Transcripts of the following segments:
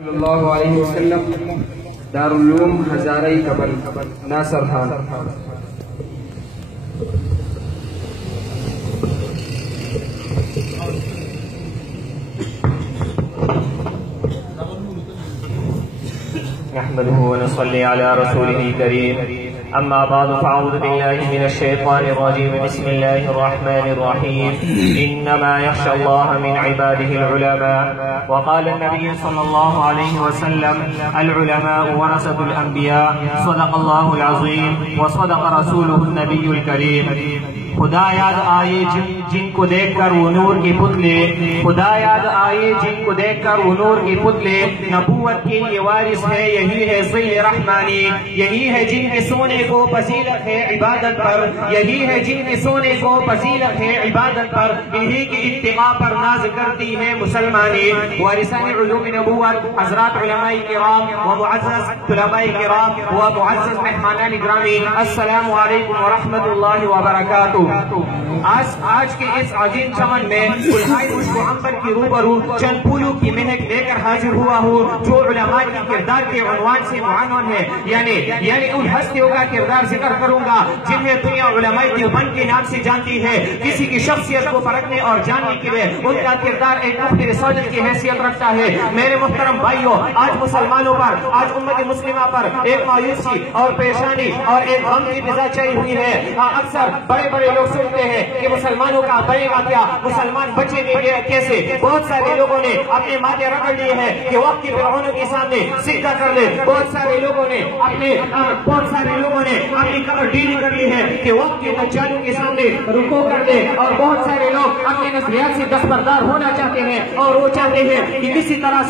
صلی اللہ علیہ وسلم دارالعلوم ہزارئی قبر ناصر خان. نحمده ونصلي على رسوله الكريم. أما بعد فأعوذ بالله من الشيطان الرجيم. بسم الله الرحمن الرحيم. إنما يخشى الله من عباده العلماء. وقال النبي صلى الله عليه وسلم العلماء ورثة الأنبياء. صدق الله العظيم وصدق رسوله النبي الكريم. خدا یاد آئے جن کو دیکھ کر وہ نور کے پتلے، خدا یاد آئے جن کو دیکھ کر وہ نور کے پتلے، نبوت کے یہ وارث ہے، یہی ہے ظل رحمانی، یہی ہے جن کے سونے کو فضیلت ہے عبادت پر، یہی ہے جن کے سونے کو فضیلت ہے عبادت پر، انہی کی اتقاء پر ناز کرتی ہے مسلمانی. وارثان علوم نبوت حضرات علماء کرام و معزز طلباء کرام و معزز مہمانان گرامی، السلام علیکم ورحمۃ اللہ وبرکاتہ. آج کے اس عظیم چمن میں الہائی مشک و عنبر کی روبرو چند پھولوں کی مہک لے کر حاضر ہوا ہوں جو علماء کی کردار کے عنوان سے معنون ہے. یعنی ان ہستیوں کا کردار ذکر کروں گا جنہیں دنیا علماء دیوبند کے نام سے جانتی ہے. کسی کی شخصیت کو پرکھنے اور جاننے کے لیے ان کا کردار ایک مخبر صادق کی حیثیت رکھتا ہے. میرے محترم بھائیوں، آج مسلمانوں پر، آج امت مسلمہ پر ایک مایوسی اور پریشانی اور ایک غم کی فضا چھائی ہوئی ہے. اکثر بڑے بڑے لوگ سنتے ہیں کہ مسلمانوں کا بنے گا کیا، مسلمان بچیں گے کیسے. بہت سارے لوگوں نے اپنے ماتھے رگڑ لیے ہیں کہ وقت کے فرعونوں کے سامنے سجدہ کر لے. بہت سارے لوگوں نے اپنی کمر ڈھیلی کر لی ہے کہ وقت کے دجالوں کے سامنے رکوع کر دے. اور بہت سارے لوگ اپنے نظریات سے دستبردار ہونا چاہتے ہیں اور وہ چاہتے ہیں کہ کسی طرح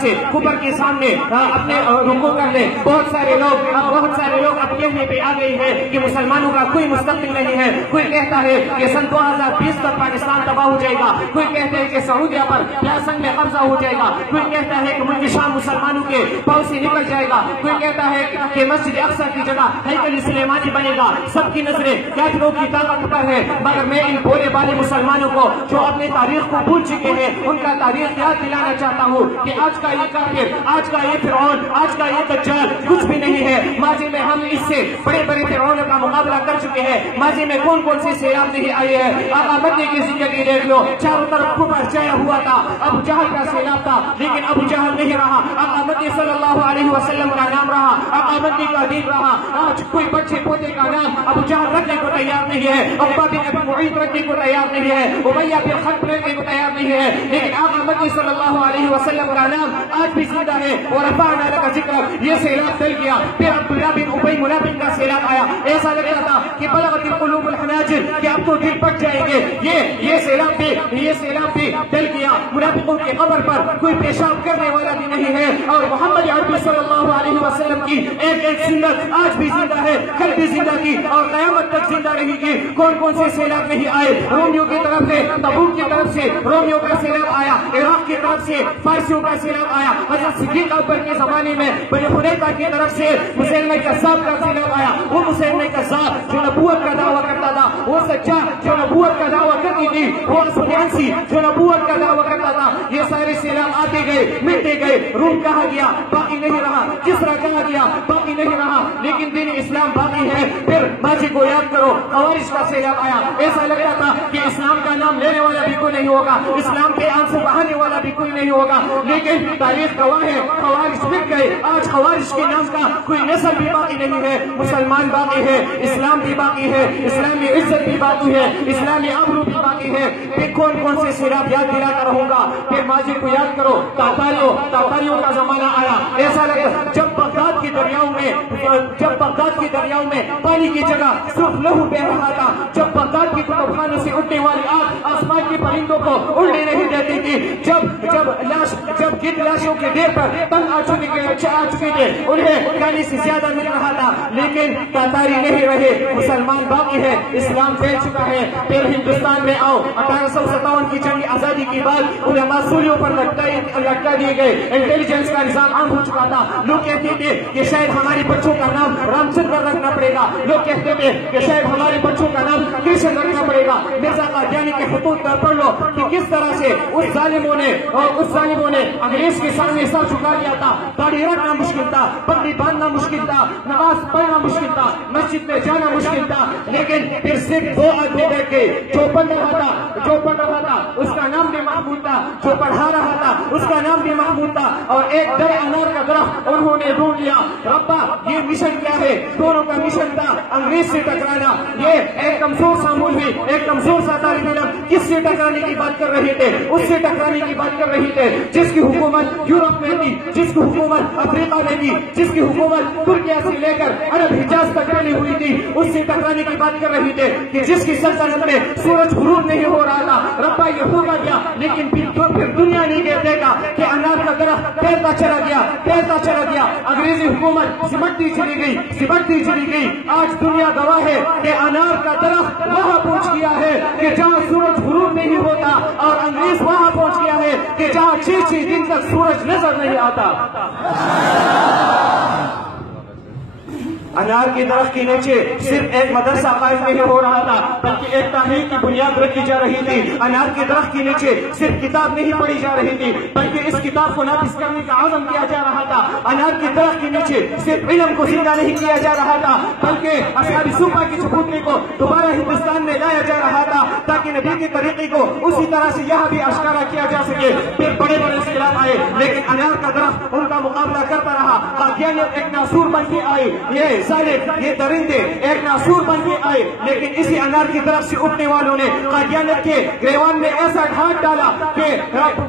سے کفر کے سامنے اپنے رکوع کر لے. بہت سارے لوگ اب کہنے پہ آ گئی ہے کہ مسلمانوں کا کوئی مستقبل نہیں ہے. کوئی کہتا ہے کہ سن 2020 تک پاکستان تباہ ہو جائے گا، کوئی کہتا ہے کہ سعودیہ پر پیاسنگ میں قبضہ ہو جائے گا، کوئی کہتا ہے کہ ملک شام مسلمانوں کے پاؤں سے نکل جائے گا، کوئی کہتا ہے کہ مسجد اقصی کی جگہ ہیکل سلیمانی بنے گا. سب کی نظریں کافروں کی طاقت پر ہے، مگر میں ان بولے والے مسلمانوں کو جو اپنے تاریخ کو بھول چکے ہیں ان کا تاریخ یاد دلانا چاہتا ہوں کہ آج کا یہ کافر، آج کا یہ فرعون، آج کا یہ دجال کچھ بھی نہیں ہے. ماضی میں ہم اس سے بڑے بڑے فرعونوں کا مقابلہ کر چکے ہیں. ماضی میں کون کون سے سیلاب نہیں آئے ہیں. آقا مدنی کی زندگی دیکھ لو، چاروں طرف کفر چھایا ہوا تھا. ابو جہل کا سیلاب تھا لیکن ابو جہل نہیں رہا. آقا مدنی صلی اللہ علیہ وسلم کا نام رہا، آقا مدنی کا دین رہا. آج کوئی بچے پوتے کا نام ابو جہل رکھنے کو تیار نہیں ہے، عقبہ بن ابی معیط رکھنے کو تیار نہیں ہے، امیہ بن خلف رکھنے کو تیار نہیں ہے. لیکن آقا مدنی صلی اللہ علیہ وسلم کا نام آج بھی زندہ ہے. اور رفعنا لک ذکرک، یہ سیلاب ٹل گیا. پھر عبداللہ بن ابی منافق کا سیلاب آیا. ایسا لگتا تھا کہ بلغت القلوب الحناجر کہ اب تو دل پٹ جائیں گے. یہ سیلاب بھی ٹل گیا. منافقوں کی قبر پر کوئی پیشاب کرنے والا بھی نہیں ہے. اور محمد عربی صلی اللہ علیہ وسلم کی ایک سنت آج بھی زندہ ہے، کل بھی زندہ کی اور قیامت تک زندہ رہے گی. کون سے سیلاب نہیں آئے. رومیوں کی طرف سے، تبوک کی طرف سے رومیوں کا سیلاب آیا، عراق کی طرف سے فارسیوں کا سیلاب آیا. حضرت صدیق اکبر کے زمانے میں بنی قریظہ کی طرف سے مسلمہ کذاب کا سیلاب آیا. وہ مسلمہ کذاب جو نبوت کا دعویٰ کرتا تھا، وہ سچا جو نبوت کا دعویٰ کرتی تھی، وہ سفیانسی جو نبوت کا دعویٰ کرتا تھا. یہ سارے سیلاب آتے گئے، مٹتے گئے. روم کہا گیا باقی نہیں رہا، کسرا کہا گیا باقی نہیں رہا، لیکن دین اسلام باقی ہے. پھر ماضی کو یاد کرو، خوارج کا سیلاب آیا. ایسا لگتا تھا کہ اسلام کا نام لینے والا بھی کوئی نہیں ہوگا، اسلام کے آنسو بہانے والا بھی کوئی نہیں ہوگا. لیکن تاریخ گواہ ہے خوارج مٹ گئے. آج خوارج کے نام کا کوئی نسل بھی باقی نہیں ہے. مسلمان باقی ہے، اسلام بھی باقی ہے، اسلامی عزت بھی باقی ہے، اسلامی آبرو بھی باقی ہے. پھر کون سے سیلاب یاد دلاتا رہوں گا. پھر ماضی کو یاد کرو، تاتاریوں کا زمانہ آیا. ایسا لگا جب بغداد کی دریاؤں میں پانی کی جگہ صرف لہو بہ رہا تھا، جب بغداد کی کتب خانوں سے اٹھنے والی آگ آسمان کے پرندوں کو اڑنے نہیں دیتی تھی، جب جن لاشوں کے ڈھیر پر تنگ آ چکے تھے انہیں کھانے سے زیادہ مل رہا تھا، لیکن تاتاری نہیں رہے، مسلمان باقی ہے، اسلام پھیل چکا ہے۔ پھر ہندوستان میں آؤ، 1857 کی جنگ آزادی کی بعد انہیں معصولیوں پر لٹکا دیے گئے، انٹیلیجنس کا نظام عام ہو چکا تھا۔ لوگ کہتے تھے کہ شاید ہمارے بچوں کا نام رام چندر رکھنا پڑے گا، لوگ کہتے تھے کہ شاید ہمارے بچوں کا نام کرشن رکھنا پڑے گا۔ مرزا قادیانی کے خطوط پر پڑھ لو کہ کس طرح سے اس ظالموں نے انگریز کے سامنے سر جھکا دیا تھا۔ داڑھی رکھنا مشکل تھا، پگڑی باندھنا مشکل تھا، نماز پڑھنا مشکل تھا، مسجد میں جانا مشکل تھا، لیکن پھر صرف 2 آدمی بیٹھ کے جو پڑھ رہا تھا اس کا نام بھی محمود تھا، جو پڑھا رہا تھا اس کا نام بھی محمود تھا، اور ایک در انار کا درخت انہوں نے ڈھونڈ لیا۔ ربا یہ مشن کیا ہے؟ دونوں کا مشن تھا انگریز سے ٹکرانا۔ یہ ایک کمزور سا مولوی، ایک کمزور سا طالب علم کس سے ٹکرانے کی بات کر رہے تھے؟ اس سے ٹکرانے کی بات کر رہے تھے جس کی حکومت یورپ میں تھی، جس کی حکومت افریقہ میں تھی، جس کی حکومت ترکیہ سے لے کر عرب حجاز تک پھیلی ہوئی تھی۔ اس سے ٹکرانے کی بات کر رہے تھے کہ جس کی سلطنت میں سورج غروب نہیں ہو رہا تھا۔ ربا یہ ہوگا کیا؟ لیکن پھر دنیا نہیں کہتے گا کہ انار کا درخت پھیلتا چلا گیا، انگریزی حکومت سمٹتی چلی گئی۔ آج دنیا گواہ ہے کہ انار کا درخت وہاں پہنچ گیا ہے کہ جہاں سورج غروب نہیں ہوتا، اور انگریز وہاں پہنچ گیا ہے کہ جہاں 6 دن تک سورج نظر نہیں آتا۔ انار کے درخت کے نیچے صرف ایک مدرسہ قائم نہیں ہو رہا تھا، بلکہ ایک تحریک کی بنیاد رکھی جا رہی تھی۔ انار کے درخت کے نیچے صرف کتاب نہیں پڑھی جا رہی تھی، بلکہ اس کتاب کو نافذ کرنے کا عزم کیا جا رہا تھا۔ انار کے درخت کے نیچے صرف علم کو زندہ نہیں کیا جا رہا تھا، بلکہ اصحاب صوفہ کی چبوتنے کو دوبارہ ہندوستان میں لایا جا رہا تھا، تاکہ نبی کے طریقے کو اسی طرح سے یہاں بھی اشکارا کیا جا سکے۔ پھر بڑے اختلاف آئے، لیکن انار کا درخت ان کا مقابلہ کرتا رہا۔ قادیانیت ایک ناسور بن کے آئے، یہ درندے ایک ناسور بن کے آئے، لیکن اسی انار کی طرف سے اٹھنے والوں نے قادیانیت کے گریوان میں ایسا ڈھانٹ ڈالا کہ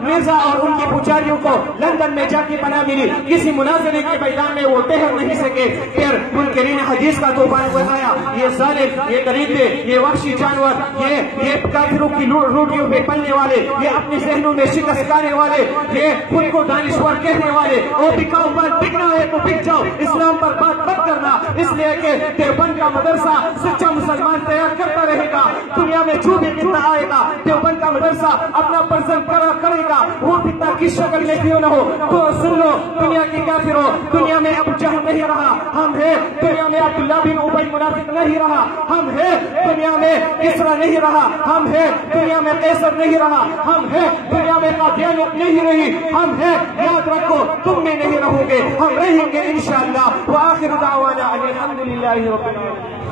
مرزا اور ان کے پجاریوں کو لندن میں جا کے پناہ ملی، کسی مناظرے کے میدان میں وہ ٹہر نہیں سکے۔ پھر منکرین حدیث کا طوفان بنایا، یہ ظالم، یہ درندے، یہ وحشی جانور، یہ کافروں کی روٹیوں پہ پلنے والے، یہ اپنے ذہنوں میں شکست کھانے والے، یہ خود کو دانشور کہنے والے، اور بکاؤ پر بکنا ہے تو بک جاؤ، اسلام پر بات مت کرنا، اس لیے کہ دیوبند کا مدرسہ سچا مسلمان تیار کرتا رہے گا۔ دنیا میں جو بھی فتنہ آئے گا، دیوبند کا مدرسہ اپنا پرزنٹ کرے گا، وہ فتنہ کس شکل میں کیوں نہ ہو۔ تو سن لو دنیا کے کافروں، دنیا میں ابو جہل نہیں رہا، ہم ہیں۔ دنیا میں عبداللہ بن ابی منافق نہیں رہا، ہم ہیں۔ دنیا میں کسرا نہیں رہا، ہم ہیں۔ دنیا میں قیصر نہیں رہا، ہم ہیں۔ دنیا میں قادیانیت نہیں رہی، ہم ہیں۔ یاد رکھو تم میں نہیں رہو گے، ہم رہیں گے انشاءاللہ۔ وآخر دعوانا الحمدللہ رب العالمین۔